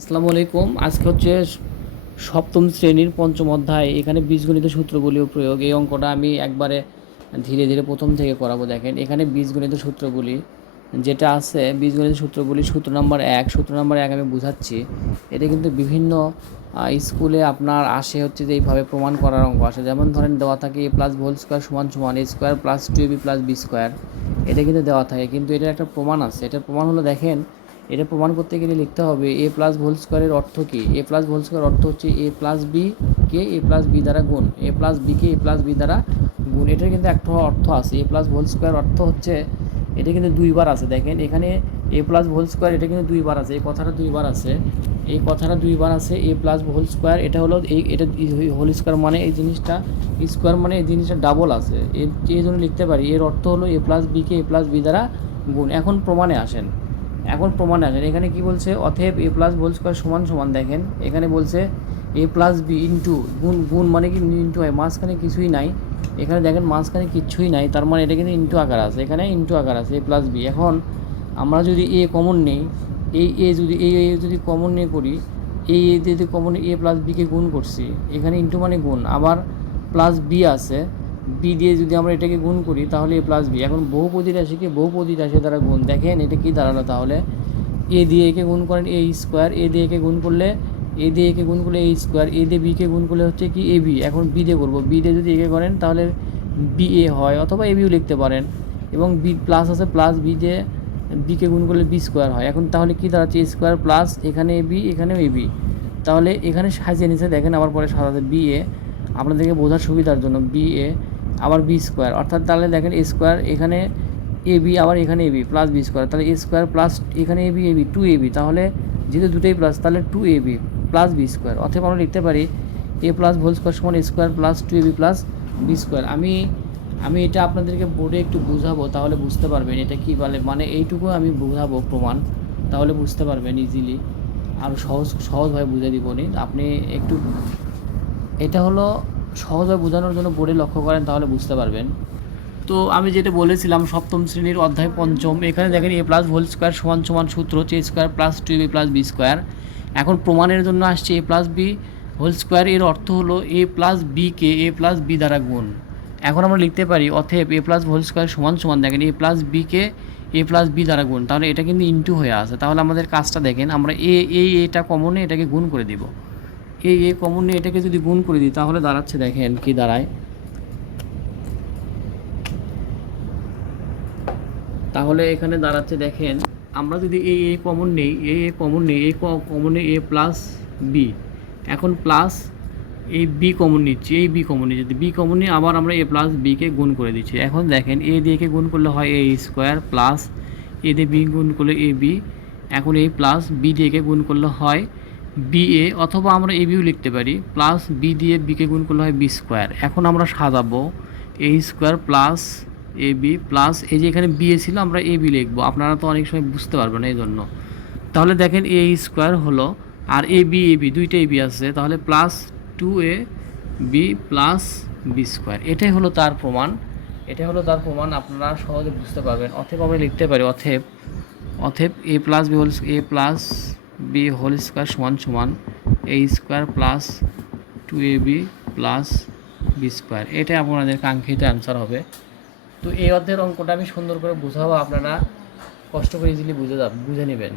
আসসালামু আলাইকুম। আজকে হচ্ছে সপ্তম শ্রেণীর পঞ্চম অধ্যায়। এখানে বীজগণিত সূত্রগুলি ও প্রয়োগ, এই অঙ্কটা আমি একবারে ধীরে ধীরে প্রথম থেকে করাবো। দেখেন এখানে বীজগণিত সূত্রগুলি যেটা আছে, বীজগণিত সূত্রগুলি সূত্র নাম্বার এক আমি বুঝাচ্ছি। এটা কিন্তু বিভিন্ন স্কুলে আপনার আসে হচ্ছে যে এইভাবে প্রমাণ করার অঙ্ক আসে। যেমন ধরেন দেওয়া থাকে এ প্লাস হোল স্কোয়ার সমান সমান এ square plus two A B plus b square. এটা কিন্তু দেওয়া থাকে, কিন্তু এটার একটা প্রমাণ আছে। এটার প্রমাণ হলো, দেখেন এটা প্রমাণ করতে গেলে লিখতে হবে এ প্লাস হোল স্কোয়ারের অর্থ কী। এ প্লাস হোল স্কোয়ার অর্থ হচ্ছে এ প্লাস বি কে এ প্লাস বি দ্বারা গুণ, এ প্লাস বিকে এ প্লাস বি দ্বারা গুণ। এটার কিন্তু একটা অর্থ আছে। এ প্লাস হোল স্কোয়ার অর্থ হচ্ছে এটা কিন্তু দুইবার আছে। দেখেন এখানে এ প্লাস হোল স্কোয়ার এটা কিন্তু দুইবার আছে, এই কথাটা দুইবার আছে, এই কথাটা দুইবার আছে। এ প্লাস হোল স্কোয়ার এটা হলো এটা হোল স্কোয়ার মানে এই জিনিসটা স্কোয়ার মানে এই জিনিসটা ডাবল আছে, এই জন্য লিখতে পারি এর অর্থ হলো এ প্লাস বিকে এ প্লাস বি দ্বারা গুণ। এখন প্রমাণে আসেন, এখানে কি বলছে, অতএব এ প্লাস হোল স্কোয়ার সমান সমান, দেখেন এখানে বলছে এ প্লাস বি ইন্টু গুণ, গুণ মানে কি ইন্টু হয়, মাঝখানে কিছুই নাই। এখানে দেখেন মাঝখানে কিছুই নাই, তার মানে এটা কিন্তু ইন্টু আকার আছে, এখানে ইন্টু আকার আছে এ প্লাস বি। এখন আমরা যদি এ কমন নেই, যদি কমন নিয়ে করি, এই যদি কমন এ প্লাস বিকে গুণ করছি, এখানে ইন্টু মানে গুণ, আবার প্লাস বি আছে, বি দিয়ে যদি আমরা এটাকে গুণ করি তাহলে এ প্লাস বি। এখন বহুপদী রাশিকে বহুপদী রাশি দ্বারা গুণ, দেখেন এটা কি দাঁড়ালো তাহলে, এ দিয়ে একে গুণ করেন এ স্কোয়ার, এ দিয়ে একে গুণ করলে এ স্কোয়ার, এ দিয়ে বিকে গুণ করলে হচ্ছে কি এ বি। এখন বি দিয়ে করবো, বি দিয়ে যদি একে করেন তাহলে বি এ হয়, অথবা এ বিও লিখতে পারেন। এবং বি প্লাস আছে, প্লাস বি দিয়ে বিকে গুণ করলে বি স্কোয়ার হয়। এখন তাহলে কি দাঁড়াচ্ছে, এ স্কোয়ার প্লাস এখানে এ বি এখানেও এ বি। তাহলে এখানে সাজিয়ে নিচ্ছে, দেখেন আবার পরে সাজাতে বি এ, আপনাদেরকে বোঝার সুবিধার জন্য বি এ আবার বি স্কোয়ার, অর্থাৎ তাহলে দেখেন এ স্কোয়ার এখানে এ বি আবার এখানে A B plus b square, তাহলে এ স্কোয়ার প্লাস এখানে A B two A B, তাহলে যেহেতু দুটোই প্লাস তাহলে two A B plus b square. অথবা আমরা লিখতে পারি এ প্লাস হোল স্কোয়ার সমান এ square plus two A B plus b square. আমি এটা আপনাদেরকে বোর্ডে একটু বুঝাবো, তাহলে বুঝতে পারবেন এটা কী বলে, মানে এইটুকু আমি বুঝাবো প্রমাণ, তাহলে বুঝতে পারবেন ইজিলি। আর সহজভাবে বুঝে দিব নি আপনি একটু, এটা হলো সহজভাবে বোঝানোর জন্য বোর্ডে লক্ষ্য করেন তাহলে বুঝতে পারবেন। তো আমি যেটা বলেছিলাম সপ্তম শ্রেণীর অধ্যায় পঞ্চম, এখানে দেখেন এ প্লাস হোল স্কোয়ার সমান সমান সূত্র হচ্ছে a square plus two b plus b square. এখন প্রমাণের জন্য আসছে a plus b whole square, এর অর্থ হলো এ প্লাস বিকে এ প্লাস বি দ্বারা গুণ। এখন আমরা লিখতে পারি অতএব এ প্লাস হোল স্কোয়ার সমান সমান, দেখেন এ প্লাস বিকে এ প্লাস বি দ্বারা গুণ, তাহলে এটা কিন্তু ইন্টু হয়ে আছে। তাহলে আমাদের কাজটা দেখেন, আমরা এটা কমনে এটাকে গুণ করে দিব, এ কমনে এটাকে যদি গুণ করে দিই তাহলে দাঁড়াচ্ছে, দেখেন কি দাঁড়ায়, তাহলে এখানে দাঁড়াচ্ছে, দেখেন আমরা যদি কমন নেই, কমনে এ প্লাস বি, এখন প্লাস এই বি কমন নিচ্ছি, যদি বি কমন নিই আবার আমরা এ প্লাস বিকে গুণ করে দিচ্ছি। এখন দেখেন এ দিয়ে কে গুণ করলে হয় এ স্কোয়ার প্লাস এ দিয়ে বি গুণ করলে এ বি, এখন এই প্লাস বি দিয়ে কে গুণ করলে হয় বি এ, অথবা আমরা এ বিও লিখতে পারি, প্লাস বি দিয়ে বিকে গুণ করলে হয় বি স্কোয়ার। এখন আমরা সাজাবো এ square plus A B plus এই যে এখানে বি এ ছিল আমরা এ বি লিখবো, আপনারা তো অনেক সময় বুঝতে পারবেন এই জন্য। তাহলে দেখেন এ স্কোয়ার হলো, আর এ বি দুইটা এ বি আছে, তাহলে plus two A B plus b square. এটাই হলো তার প্রমাণ, আপনারা সহজে বুঝতে পারবেন। অথবা আমরা লিখতে পারি অথেব এ প্লাস বি হোল স্কোয়ার সমান সমান এ square plus two A B plus b square. এটাই আপনাদের কাঙ্ক্ষিত অ্যান্সার হবে। তো এই অধ্যায়ের অঙ্কটা আমি সুন্দর করে বুঝাবো, আপনারা কষ্ট করে ইজিলি বুঝে নেবেন।